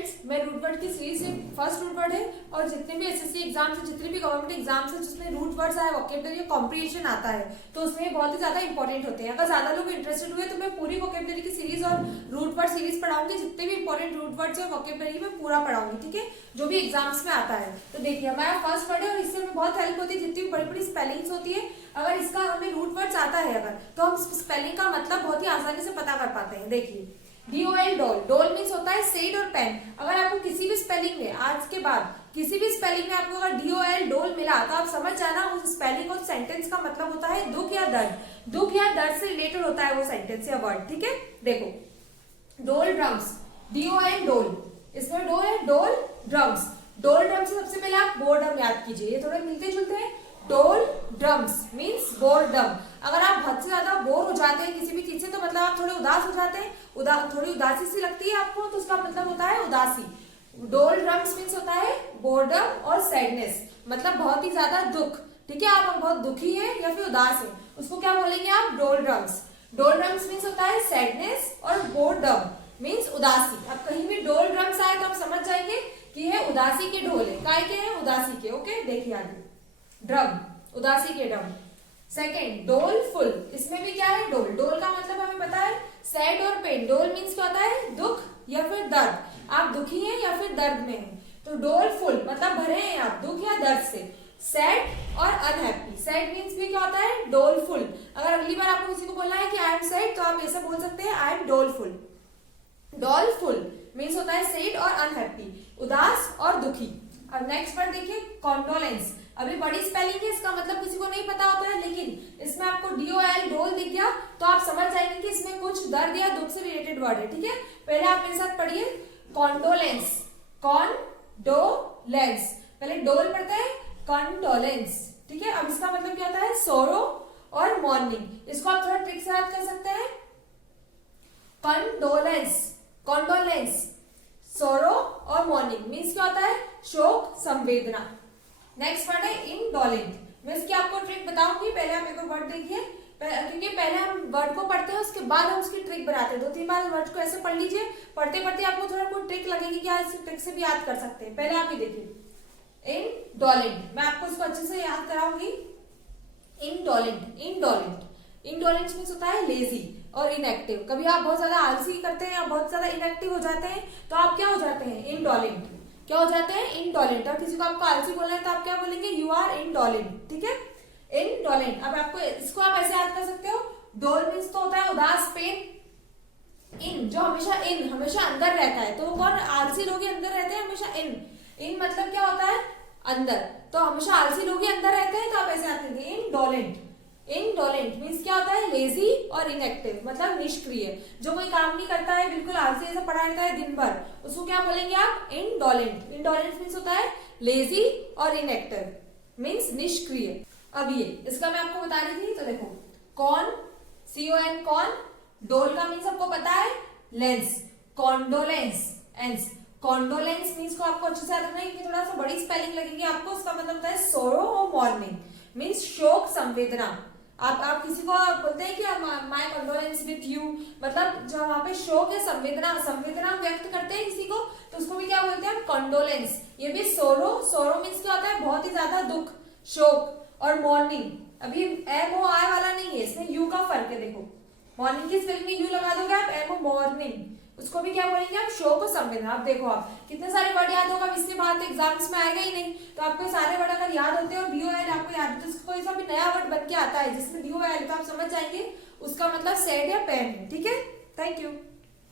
Students, मैं root word की series से फर्स्ट रूट वर्ड है और जितने भी एसएससी एग्जाम्स है, जितने भी गवर्नमेंट एग्जाम्स है जिसमें रूट वर्ड्स आए, वोकैबुलरी कॉम्प्रिहेंशन आता है, तो उसमें बहुत ही ज्यादा इंपॉर्टेंट होते हैं। अगर ज्यादा लोग इंटरेस्टेड हुए तो मैं पूरी वोकैबुलरी की सीरीज और रूट वर्ड सीरीज पढ़ाऊंगी। जितने भी इंपॉर्टेंट रूट वर्ड्स और वोकैबुलरी में पूरा पढ़ाऊंगी, ठीक है, जो भी एग्जाम्स में आता है। तो देखिए, हमारा फर्स्ट वर्ड है और इससे हमें बहुत हेल्प होती है। जितनी भी बड़ी बड़ी स्पेलिंग्स होती है, अगर इसका हमें रूट वर्ड्स आता है अगर, तो हम स्पेलिंग का मतलब बहुत ही आसानी से पता कर पाते हैं। देखिए, DOL डॉल, डॉल मीन्स होता है सेड और पेन। अगर आपको किसी भी स्पेलिंग में, आज के बाद किसी भी स्पेलिंग में आपको अगर DOL डॉल मिला, तो आप समझ जाना उस स्पेलिंग और सेंटेंस का मतलब होता है दुख या दर्द। दुख या दर्द से रिलेटेड होता है वो सेंटेंस या वर्ड, ठीक है। देखो, डोल ड्रम्स, DOL डोल, इसमें डो है, डोल ड्रम्स। डोल ड्रम्स से सबसे पहले आप बोर्डम याद कीजिए, ये थोड़े मिलते जुलते हैं। डोल ड्रम्स मीन्स बोर्डम। अगर आप बहुत से ज्यादा बोर हो जाते हैं किसी भी चीज से, तो मतलब आप थोड़े उदास हो जाते हैं, थोड़ी उदासी सी लगती है आपको, तो उसका मतलब होता है उदासी। डोल ड्रम्स मीन्स होता है बोर्डम और सैडनेस, मतलब बहुत ही ज्यादा दुख, ठीक है। आप बहुत दुखी है या फिर उदास है, उसको क्या बोलेंगे आप? डोल ड्रम्स। डोल ड्रम्स मीन्स होता है सैडनेस और बोर्डम मीन्स उदासी। अब कहीं भी डोल ड्रम्स आए तो आप समझ जाएंगे कि ये उदासी के ढोल है। काय के हैं? उदासी के। ओके, देखिए आगे, ड्रम, उदासी के ड्रम। सेकेंड, डोलफुल, इसमें भी क्या है? डोल। डोल का मतलब हमें पता है सैड और पेन। डोल मीन्स क्या होता है? दुख या फिर दर्द। आप दुखी हैं या फिर दर्द में हैं, तो डोलफुल मतलब भरे हैं आप दुख या दर्द से। सैड और अनहैप्पी, सैड मीन्स भी क्या होता है? डोलफुल। अगर अगली बार आपको किसी को बोलना है कि आई एम सैड, तो आप ऐसा बोल सकते हैं, आई एम डोलफुल। डोलफुल मीन्स होता है सैड और अनहैप्पी, उदास और दुखी। अब नेक्स्ट वर्ड देखिए, कॉन्डोलेंस। अभी बड़ी स्पेलिंग है, इसका मतलब किसी को नहीं पता होता है, लेकिन इसमें आपको DOL डोल दिख गया तो आप समझ जाएंगे कि इसमें कुछ दर्द या दुख से रिलेटेड वर्ड है, ठीक है। पहले आप मेरे साथ पढ़िए, कॉन्डोलेंस, कॉन्डोलेंस। पहले डोल पढ़ते हैं, कॉन्डोलेंस, ठीक है। अब इसका मतलब क्या होता है? सोरो और मॉर्निंग। इसको आप थोड़ा ट्रिक से याद कर सकते हैं। कॉन्डोलेंस, कॉन्डोलेंस, सोरो और मॉर्निंग मीन्स क्या होता है? शोक, संवेदना। नेक्स्ट वर्ड है इंडोलेंट। मैं इसकी आपको ट्रिक बताऊंगी, पहले आप एक और वर्ड देखिए, क्योंकि पहले हम वर्ड को पढ़ते हैं, उसके बाद हम उसकी ट्रिक बनाते हैं। 2-3 बार वर्ड को ऐसे पढ़ लीजिए, पढ़ते पढ़ते आपको थोड़ा कोई ट्रिक लगेगी कि आप इस ट्रिक से भी याद कर सकते हैं। पहले आप ये देखिए, इंडोलेंट, मैं आपको इसको अच्छे से याद कराऊंगी। इंडोलेंट, इंडोलेंट, इंडोलेंस मीन्स होता है लेजी और इनएक्टिव। कभी आप बहुत ज्यादा आलसी करते हैं या बहुत ज्यादा इनएक्टिव हो जाते हैं, तो आप क्या हो जाते हैं? इंडोलेंट। क्या हो जाते हैं? इंडोलेंट। और किसी को आपको आलसी बोलना है तो आप क्या बोलेंगे? यू आर इंडोलेंट, ठीक है। इंडोलेंट। अब आपको इसको आप ऐसे याद कर सकते हो, डोल मीन्स तो होता है उदास, पेन। इन जो हमेशा अंदर रहता है, तो वो कौन? आलसी लोग ही अंदर रहते हैं हमेशा। इन मतलब क्या होता है? अंदर, तो हमेशा आलसी लोग ही अंदर रहते हैं, तो आप ऐसे याद करेंगे, इंडोलेंट। इंडोलेंट मीन्स क्या होता है? लेजी और इनएक्टिव, मतलब निष्क्रिय, जो कोई काम नहीं करता है, बिल्कुल आलसी ऐसा पड़ा रहता है दिन भर, उसको क्या बोलेंगे आप? इंडोलेंट। इंडोलेंट मीन्स होता है लेजी और इनएक्टिव मीन्स निष्क्रिय। अब ये इसका मैं आपको बता रही थी, तो देखो, कॉन, CON, कॉन। डोल का मीन्स आपको पता है लेंस, कॉन्डोलेंस, एंस। कॉन्डोलेंस मीन्स को आपको अच्छे से याद रखना है, क्योंकि थोड़ा सा बड़ी स्पेलिंग लगेगी आपको। उसका मतलब होता है सोरो और मॉर्निंग मीन्स शोक, संवेदना। आप किसी को बोलते हैं कि माय कंडोलेंस विथ यू, मतलब जो वहां पे शोक है, संवेदना व्यक्त करते हैं किसी को, तो उसको भी क्या बोलते हैं? कंडोलेंस। ये भी सोरो, सोरो मीन्स क्या होता है? बहुत ही ज्यादा दुख, शोक। और मॉर्निंग, अभी MOI वाला नहीं है, इसमें यू का फर्क है। देखो, मॉर्निंग की स्पेलिंग में यू लगा दोगे आप, MO मॉर्निंग, उसको भी क्या बोलेंगे आप? शोक और संवेदना। आप देखो, आप कितने सारे वर्ड याद होगा, इसके बाद एग्जाम्स में आएगा ही नहीं, तो आपको सारे वर्ड अगर याद होते हैं और DOL आपको याद होते, तो कोई सा भी नया वर्ड बन के आता है जिसमें DOL, तो आप समझ जाएंगे उसका मतलब सैड या पेन है, ठीक है। Thank you.